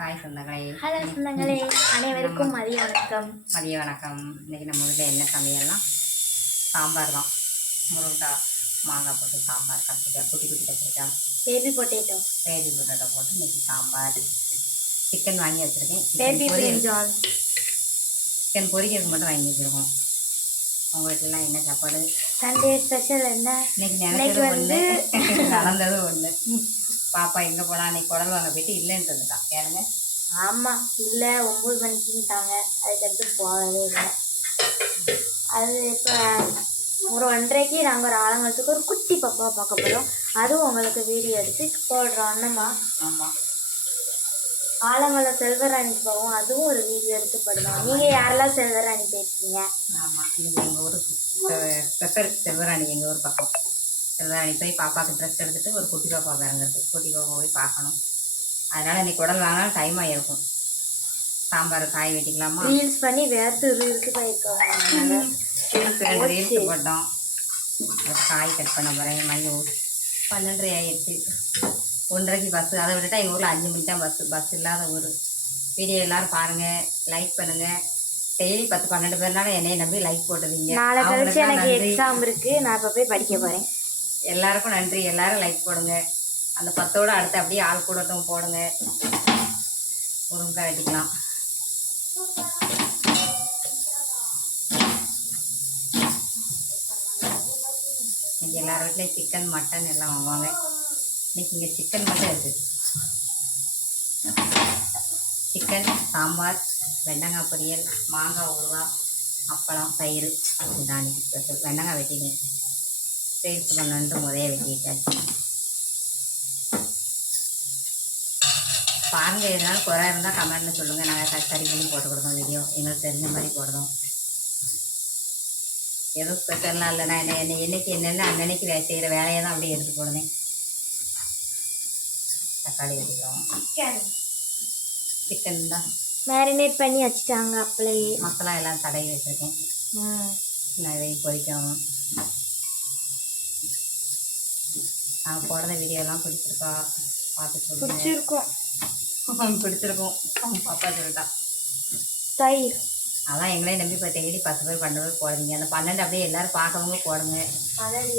Hi சொந்தங்களே. Hello சொந்தங்களே, அனைவருக்கும் மதிய வணக்கம். மதிய வணக்கம். இன்றைக்கி நம்ம வீட்டில் என்ன சமையல்னா சாம்பார் தான். முருங்கைக்காய் மாங்காய் போட்டு சாம்பார், கத்திரிக்காய் குட்டி குட்டி கத்திரிக்காய், பேபி பொட்டேட்டோ போட்டு இன்றைக்கி சாம்பார். சிக்கன் வாங்கி வச்சுருக்கேன். சிக்கன் பொரிக்கிறதுக்கு மட்டும் வாங்கி வச்சுருக்கோம். உங்கள் வீட்டிலலாம் என்ன சாப்பாடு? சண்டே ஸ்பெஷல் என்ன? இன்னைக்கு ஒன்று நடந்தது ஒன்று. பாப்பா எங்கே போனா? அன்றைக்கி குடல் வாங்க போயிட்டு இல்லைன்னு வந்துட்டான். ஏனுங்க? ஆமாம், இல்லை 9 மணிக்குட்டாங்க. அதுக்கடுத்து போகவே இல்லை. அது இப்போ ஒரு 1:30க்கு நாங்கள் ஒரு ஆலங்கலத்துக்கு ஒரு குட்டி பாப்பாவை பார்க்க போகிறோம். அதுவும் உங்களுக்கு வீடியோ எடுத்து போடுறோம். என்னம்மா? ஆமாம், ஆலங்கலம் செல்வராணிக்கு போவோம். அதுவும் ஒரு வீடியோ எடுத்து போடுவோம். நீங்கள் யாரெல்லாம் செல்வராணி பேசுறீங்க? ஆமாம், இன்னைக்கு எங்கள் ஊர் ஸ்பெஷல் செல்வராணி. எங்கள் ஊர் பக்கம் செல்வராணி போய் பாப்பாவுக்கு ட்ரெஸ் எடுத்துகிட்டு ஒரு குட்டி பாப்பா இறங்குறது. குட்டி பாப்பா போய் பார்க்கணும். அதனால் இன்றைக்கி உடல் வாங்கினாலும் டைம் ஆகிருக்கும். சாம்பார் காய் வெட்டிக்கலாமா? ரீல்ஸ் பண்ணி வேர்த்து இருக்கு போயிருக்கோம். ரீல்ஸ் போட்டோம். ஒரு காய் கட் பண்ண போகிறேன். மணி 12:30 ஆகிடுச்சு. 1:30க்கு பஸ்ஸு. அதை விட்டுட்டா எங்கள் ஊரில் 5 மணிக்கு தான் பஸ் இல்லாத ஊர். வீடியோ எல்லோரும் பாருங்கள், லைக் பண்ணுங்கள். டெய்லி 10-12 பேர்னால என்னையை நம்பி லைக் போட்டுருவீங்க. நாளை கழிச்சு எனக்கு எக்ஸாம் இருக்குது, நான் இப்போ போய் படிக்க போகிறேன். எல்லாருக்கும் நன்றி. எல்லோரும் லைக் போடுங்க. அந்த 10ஓட அடுத்து அப்படியே ஆள் கூடட்டும் போடுங்க. முருங்கைக்காய் வெட்டிக்கலாம். இன்னைக்கு எல்லார் வீட்லேயும் சிக்கன் மட்டன் எல்லாம் வாங்குவாங்க. இன்னைக்கு இங்கே சிக்கன் மட்டும் இருக்குது. சிக்கன், சாம்பார், வெண்டைக்காய் பொரியல், மாங்காய் ஊறுகாய், அப்பளம், தயிர். அதுதான் இன்னைக்கு ஸ்பெஷல். வெண்டைக்காய் வெட்டினேன். சேல்ஸ் பண்ணன்ட்டு முறைய வெட்டிட்டாச்சு. பாருங்கள், எதனாலும் குறை இருந்தால் கமெண்ட்டில் சொல்லுங்கள். நாங்கள் சரி பண்ணி போட்டு கொடுத்தோம். வீடியோ எங்களுக்கு தெரிஞ்ச மாதிரி போடுறோம். எதுவும் ஸ்பெஷல்லாம் இல்லை. நான் என்னைக்கு என்னென்ன அன்னன்னைக்கு செய்கிற வேலையை தான் அப்படியே எடுத்து போடுவேன். தக்காளி வெட்டிக்கிறோம். சிக்கன் தான் மேரினேட் பண்ணி வச்சுட்டாங்க. அப்படியே மசாலா எல்லாம் தடவி வச்சுருக்கேன். நான் இதையும் பொரிக்கணும். நான் போடுற வீடியோலாம் பிடிச்சிருக்கா பார்த்து சொல்லுங்கள். பிடிச்சிருக்கும். பாப்பா சொல்லிட்டா. தயிர் அதான் எங்களையும் நம்பி இப்போ டெய்லி 10 பேர் 12 பேர் போடுவீங்க. அந்த 12 அப்படியே எல்லோரும் பார்க்கவங்க போடுங்க. 12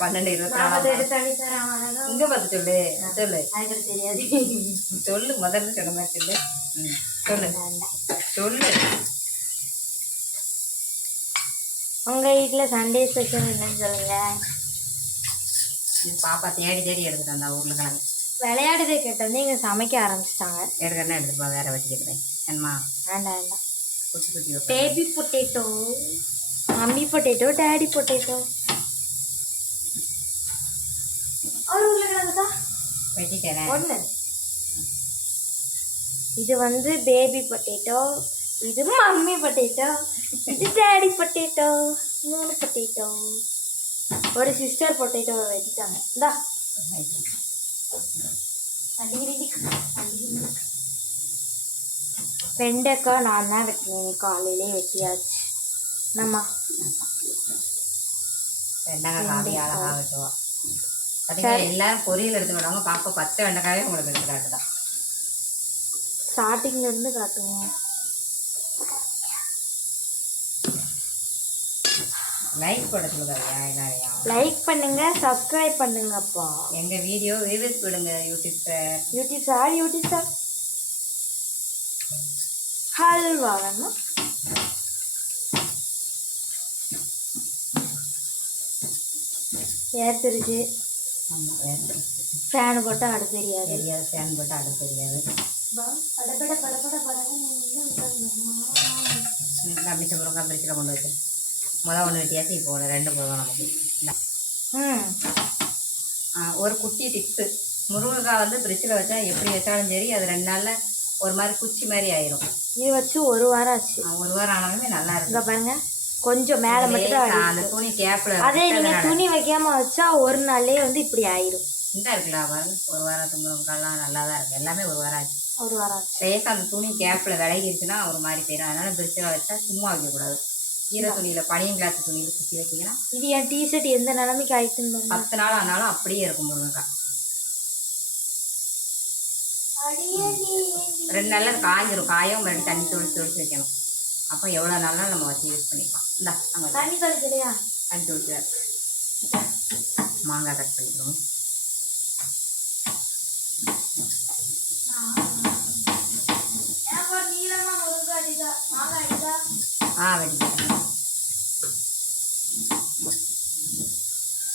24 இங்கே பார்த்து சொல்லு தெரியாது. சொல்லு, முதல்ல சொன்ன மாதிரி சொல்லு. சொல்லு. உங்கள் வீட்டில் சண்டே ஸ்பெஷல் என்னன்னு சொல்லுங்க. இது பாப்பா தேடி எடுத்துட்டு வந்தா உருளைக்கிழங்கு. விளையாடுதே கேட்டது இங்கே சமைக்க ஆரம்பிச்சிட்டாங்க. எடுக்கிறேன்னா எடுத்துப்பா, வேற வச்சுக்கிறேன். என்னம்மா? வேண்டாம். குட்டி குட்டி baby potato, mummy potato, daddy potato. ஒரு உருளைக்கிழங்கு தான் வெட்டிட்டேன். ஒன்று. இது வந்து பேபி பொட்டேட்டோ, இது மம்மி பொட்டேட்டோ, இது டேடி பொட்டேட்டோ. 3 பொட்டேட்டோ. ஒரு சிஸ்டர் பொட்டேட்டோவை வெட்டிட்டாங்க. இந்தா வெண்டைக்காய் நான் தான் வெட்டினேன். காலையிலே வெட்டியாச்சு. நம்ம வெண்டைக்காய் காவி அழகாக வெட்டுவோம். எல்லாரும் பொரியல் எடுத்து விடுவாங்க. பாப்பா பச்சை வெண்டைக்காயே உங்களுக்கு எடுத்து காட்டுதான். ஸ்டார்டிங்ல இருந்து காட்டுவோம். லைக் போட சொல்லுங்க. லைக் பண்ணுங்க, சப்ஸ்கிரைப் பண்ணுங்கப்பா. எங்க வீடியோ வியூஸ் விடுங்க. யூடியூப் சார் ஹல்வா வேணும். ஏற்றுருச்சு. ஃபேன் போட்டால் அடுப்பு தெரியாது. ஃபேன் போட்டால் அடுப்பு தெரியாது. அப்படி முருங்கா பிரிச்சில் கொண்டு வச்சு முதல் 1 வெட்டியாச்சு. இப்போ 2 போதும் நமக்கு. ஒரு குட்டி டிப்ஸு. முருங்கைக்காய் வந்து பிரிட்ஜில் வச்சா எப்படி வச்சாலும் சரி, அது 2 நாளில் ஒரு மாதிரி குச்சி மாதிரி ஆயிரும். இது வச்சு 1 வாரம் ஆச்சு. 1 வாரம் ஆனாலுமே நல்லா இருக்கு. பாருங்க, கொஞ்சம் மேலே மட்டும் அந்த துணி கேப்பில். அதே நீங்கள் துணி வைக்காமல் வச்சா 1 நாள்லேயே வந்து இப்படி ஆயிரும். இந்த இருக்குல்ல பாருங்க, 1 வாரத்து முருங்கைக்காய்லாம் நல்லா தான் இருக்குது. எல்லாமே 1 வாரம் ஆச்சு. 1 வாரம் ஆச்சு. லேசாக அந்த துணி கேப்பில் விலகிடுச்சுன்னா ஒரு மாதிரி போயிடும். அதனால் பிரிட்ஜில் வச்சா சும்மா வைக்கக்கூடாது. ஈர துணியில், பனியன் கிளாஸ் துணியில் சுற்றி வச்சிங்கன்னா. இது என் டிஷர்ட் எந்த நிலைமைக்கு ஆயிடுச்சுன்னு 10 நாள் ஆனாலும் அப்படியே இருக்கும் முருங்கைக்காய். 2 நாள்ல அது காஞ்சிரும். காயும் மறுபடியும் தண்ணி தொளிச்சு வைக்கணும். அப்போ எவ்வளோ நாளும் நம்ம வச்சு யூஸ் பண்ணிக்கலாம். இந்தா நம்ம தண்ணி தொளிக்கலையா? தண்ணி தொளிச்சு மாங்காய் கட் பண்ணிக்கிறோம். வெட்டிக்கிறேன்.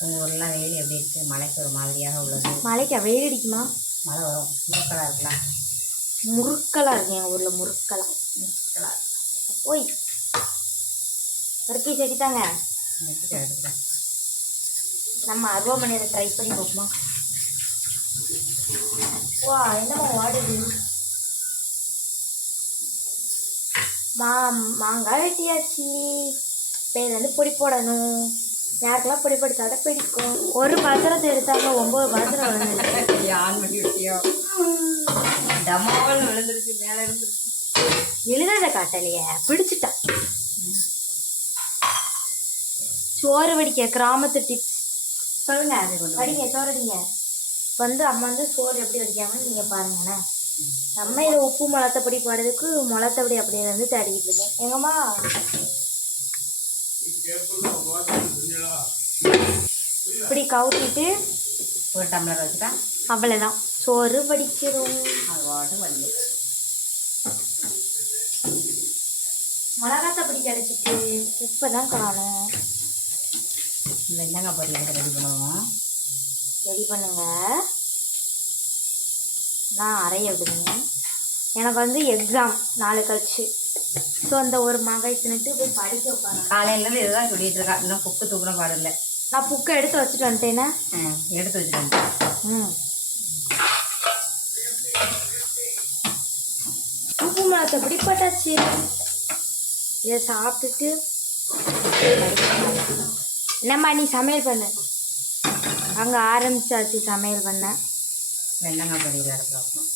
உங்கள் ஊர்லாம் வெயில் எப்படி இருக்குது? மழைக்கு ஒரு மாதிரியாக உள்ளது. மழைக்கா வெயில் அடிக்குமா? மழை வரும். முறுக்கலாக இருக்கலாம். முறுக்கலாக இருக்கு எங்கள் ஊரில். முறுக்கலாக போய் ஒரு பீஸ் எடுத்தாங்க. எடுத்துக்கிறேன். நம்ம அருவாமனையில ட்ரை பண்ணி பார்ப்போமா? வா, என்னம்மா வாடுது? மாங்காய் வெட்டியாச்சு. இப்போ இதில் வந்து பொடி போடணும். யாருக்கெல்லாம் பொடி போட்டு பிடிக்கும்? ஒரு பாத்திரத்தை எடுத்தாங்க 9 பாத்திரம் விழுந்துருச்சு. ஆன் பண்ணி விட்டியோ? டமால் விழுந்துருச்சு. மேலே இருந்துருச்சு. விழுந்தத காட்டலையே, பிடிச்சிட்டா. சோறு வடிக்க கிராமத்து டிப்ஸ் சொல்லுங்க. வடிங்க, சோறு அடிங்க. வந்து அம்மா வந்து சோறு எப்படி வடிக்காமன்னு நீங்கள் பாருங்கண்ணே. நம்ம இதை உப்பு மிளத்தப்படி போடுறதுக்கு மிளத்தப்படி அப்படியே வந்து தேடிக்கிட்டு இருக்கேன். எங்கம்மா இப்படி கவுத்திட்டு ஒரு டம்ளர் வச்சுட்டா அவ்வளோதான், சோறு வடிக்கிறோம். மிளகாத்தப்படி கிடச்சிட்டு உப்பு தான் காணும். வெண்டங்காய் பொரியல் ரெடி பண்ணுவோம். ரெடி பண்ணுங்க. நான் அறைய விடுங்க. எனக்கு வந்து எக்ஸாம் நாளை கழிச்சு. ஸோ அந்த ஒரு மாங்காய் தின்னுட்டு போய் படிக்க வைப்பாங்க. காலையிலேருந்து இதுதான் சொல்லிட்டு இருக்கா. இன்னும் புக்கு தூக்கின பாடல. நான் புக்கை எடுத்து வச்சுட்டு வந்துட்டேன்னா எடுத்து வச்சுட்டு வந்துட்டேன். உப்பு மிளகத்தை பிடிப்பட்டாச்சு. இதை சாப்பிட்டுட்டு என்னம்மா நீ சமையல் பண்ண? அங்கே ஆரம்பிச்சாச்சு சமையல் பண்ண. வெண்டங்காய் பொரியல் எடுத்து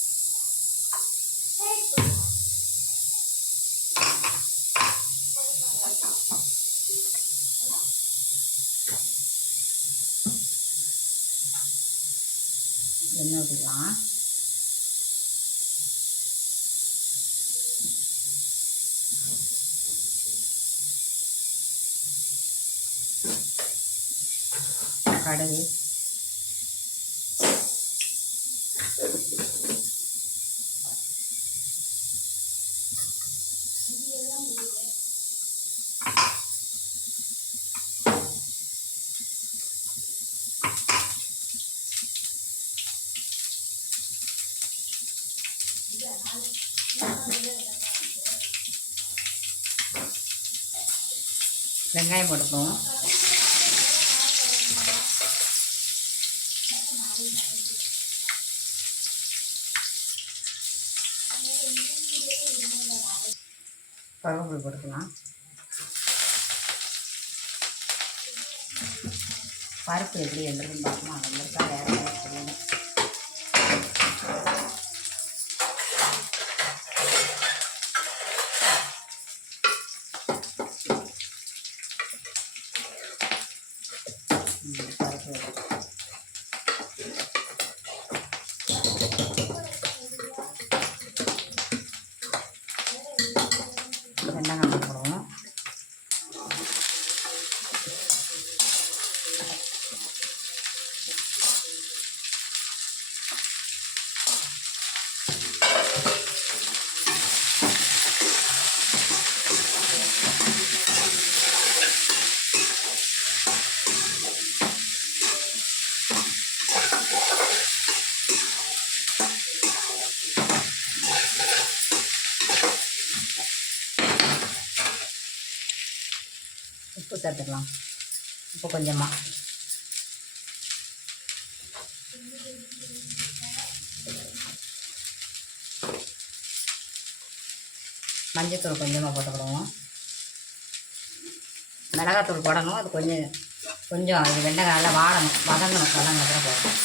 எண்ணெய் ஊற்றிக்கலாம். கடுகு, வெங்காயம் போட்டுப்போம். கருவேப்பிலை போட்டுக்கலாம். பருப்பு எப்படி எழுதுன்னு பார்க்கணும். அது இருக்கா வேறு தெரியணும். வெண்டங்காய் போடுவோம். உப்பு சேர்த்துக்கலாம். உப்பு கொஞ்சமாக. மஞ்சத்தூள் கொஞ்சமாக போட்டுக்கிடுவோம். மிளகாத்தூள் போடணும். அது கொஞ்சம் அது வெண்டைக்காய் நல்லா வதங்கணும். வதங்கினதுக்கு போடணும்.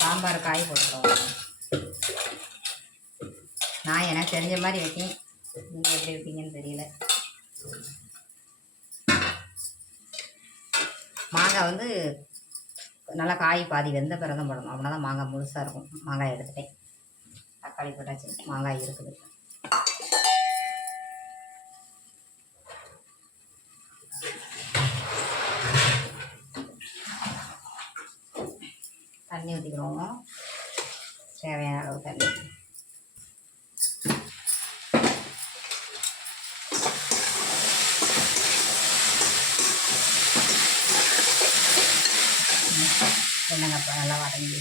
சாம்பார் காய் போட்டுருவோம். நான் எனக்கு தெரிஞ்ச மாதிரி வைக்கேன், நீங்கள் எப்படி வைப்பீங்கன்னு தெரியல. மாங்காய் வந்து நல்லா காய் பாதி வெந்த பிறகு தான் போடணும், அப்படின்னா தான் மாங்காய் முழுசாக இருக்கும். மாங்காய் எடுத்துட்டேன், தக்காளி போட்டாச்சு, மாங்காய் இருக்குது. தண்ணி ஊற்றிக்கிறோம், தேவையான அளவு தண்ணி. வெண்டைக்காய் நல்லா வதங்கி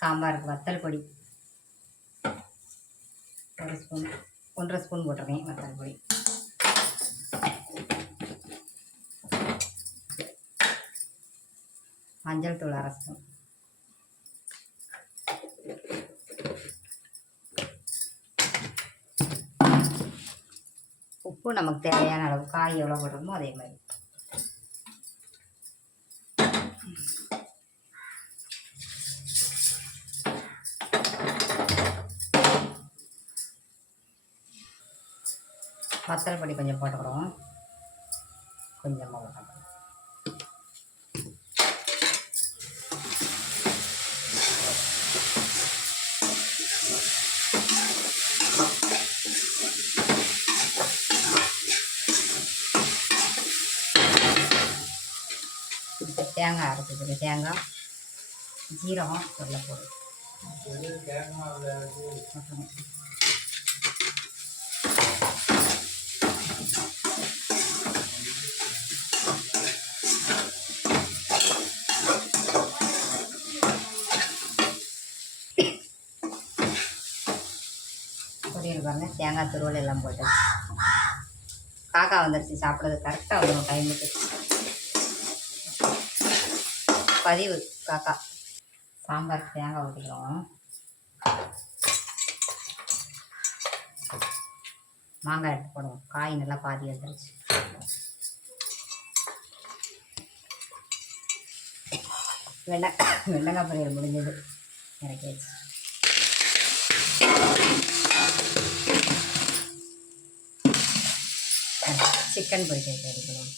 சாம்பாருக்கு வத்தல் பொடி 1 ஸ்பூன், 1.5 ஸ்பூன் போட்டிருக்கேன் வத்தல் பொடி. மஞ்சள் தூள் 1/2 ஸ்பூன். உப்பு நமக்கு தேவையான அளவு, காய் எவ்வளோ போடுறோமோ அதே மாதிரி. வத்தல் பொடி கொஞ்சம் போட்டுக்கிறோம், கொஞ்சமாக போட்டுக்கிறோம். தேங்காய் அரைச்சிருக்கு, தேங்காய் ஜீரகம் வெள்ளை போடும். பொரியல் பாருங்கள், தேங்காய் துருவல் எல்லாம் போட்டு. காக்கா வந்துடுச்சு, சாப்பிட்றது கரெக்டாக வரும் டைமுக்கு. பதிவு காக்கா. சாம்பாருக்கு தேங்காய் ஊற்றிக்கிறோம், மாங்காய் எடுத்து போடுவோம். காய் நல்லா பாதி வந்துருச்சு. வெண்டைக்காய் பொரியல் முடிஞ்சது, இறக்கியாச்சு. சிக்கன் பொரிக்க எடுக்கணும்.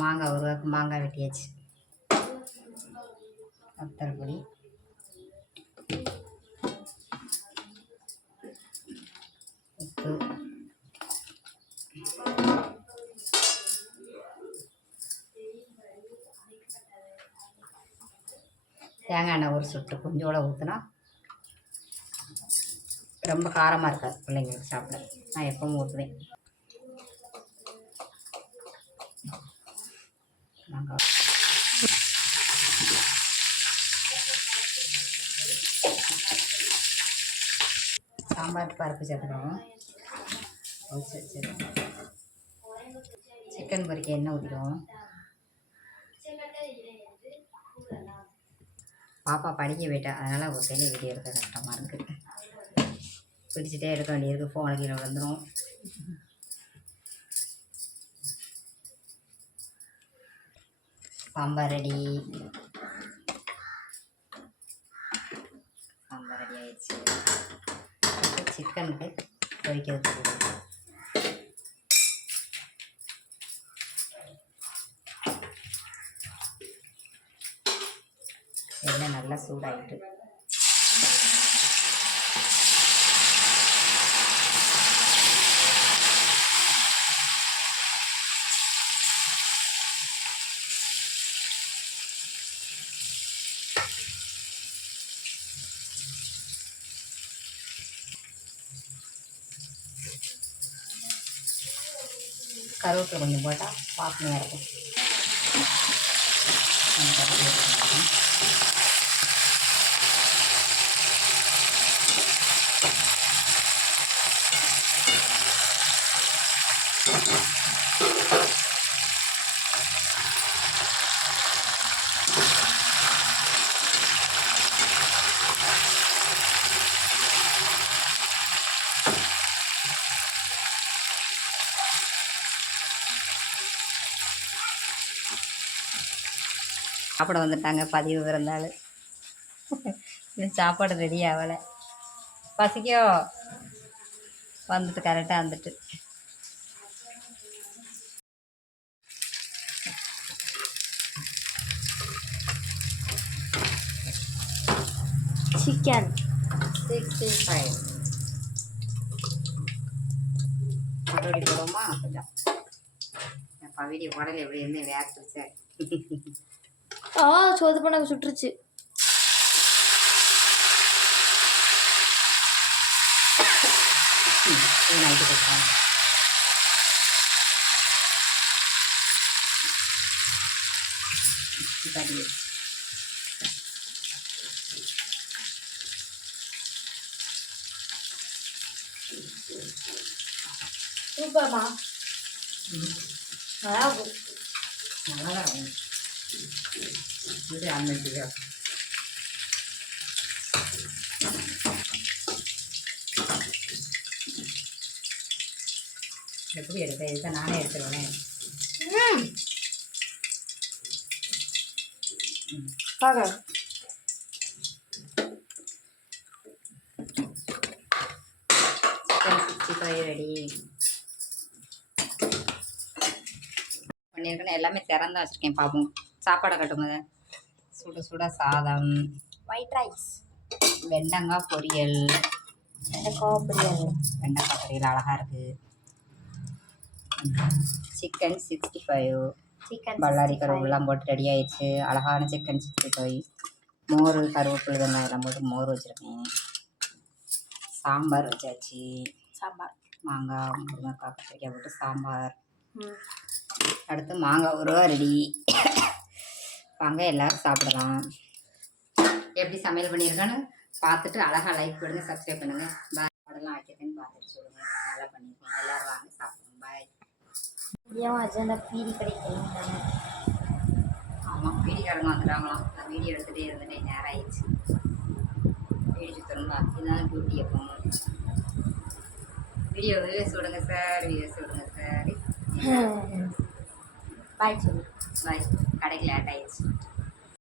மாங்காய் ஒரு மாங்காய் வெட்டியாச்சு. வத்தல் பொடி, உப்பு, தேங்காய் எண்ணெய் ஒரு சொட்டு கொஞ்சோட ஊற்றினா ரொம்ப காரமாக இருக்காது பிள்ளைங்களுக்கு சாப்பிட. நான் எப்பவும் ஊற்றுவேன். சாம்பார் பருப்பு சேர்த்துக்கணும். சிக்கன் பொரிக்க எண்ணெய் ஊற்றிடுவோம். பாப்பா படிக்க போயிட்டா, அதனால் ஒரு கையில் வீடியோ எடுக்க கஷ்டமாக இருக்குது. பிடிச்சிட்டே எடுக்க வேண்டியிருக்கு, ஃபோனை கீழே விழுந்துடும். சாம்பார் ரெடி. சாம்பார் ரெடி ஆயிடுச்சு. சிக்கனுக்கு பொரிக்கிறதுக்கு எண்ணெய் நல்லா சூடாகிட்டு கருவேப்பிலை கொஞ்சம் போட்டால் வாசனையாக இருக்கும். சாப்பிட வந்துட்டாங்க பதிவு இருந்தாலும் இன்னும் சாப்பாடு ரெடி ஆகலை. பசிக்கோ வந்துட்டு கரெக்டாக வந்துட்டு. சிக்கன் 65 மறுபடி போடுவோமா? கொஞ்சம் வீடியோ போடல எப்படி இருந்து வேர்த்துச்சு. சோது பண்ண சுட்டுருச்சு. நைட்டு கொடுத்தாங்க. சூப்பர்மா, நல்லா இருக்கும். நல்லா இருக்கும். இது அன்னைக்கு எப்படி எடுத்தேன்? இதுதான் நானே எடுத்துருவேன். சிக்கன் 65 ரெடி பண்ணியிருக்கேன். எல்லாமே திறந்து வச்சுருக்கேன். பார்ப்போம். சாப்பாடை கட்டும்போது சுட சுட சாதம், ஒயிட் ரைஸ், வெண்டங்காய் பொரியல். வெண்டைக்காய் பொரியல் அழகாக இருக்குது. சிக்கன் 65 பல்லாரி கருவேப்பிலாம் போட்டு ரெடி ஆயிடுச்சு. அழகான சிக்கன் 65. மோர், கருவேப்பிலை, வெங்காயம்லாம் போட்டு மோர் வச்சுருக்கேன். சாம்பார் வச்சாச்சு. சாம்பார் மாங்காய், முருங்கைக்காய், கத்திரிக்காய் போட்டு சாம்பார். அடுத்து மாங்காய் ஊறுகாய் ரெடி. வாங்க எல்லோரும் சாப்பிடலாம். எப்படி சமையல் பண்ணியிருக்கான்னு பார்த்துட்டு அழகாக லைக் பண்ணுங்கள், சப்ஸ்கிரைப் பண்ணுங்கள். பாடலாம் வைக்கிறதுன்னு பார்த்துட்டு சொல்லுங்கள். நல்லா பண்ணியிருக்கேன். எல்லோரும் வாங்க சாப்பிடுவோம். பாய். ஏன் அஜெண்டா பீடி கிடைக்கிறீங்க? ஆமாம், பீடிக்காரங்க வந்துட்டாங்களாம். நான் வீடியோ எடுத்துகிட்டே இருந்துட்டேன். நேரம் ஆயிடுச்சு. வீடியோ சுத்தணுங்களா? இதுதான் டியூட்டி. எப்போ வீடியோவே சுடுங்க சார், வீடியோ சுடுங்க சார். பாய் சொல்லு. பாய். கடைக்கு லேட் ஆயிடுச்சு.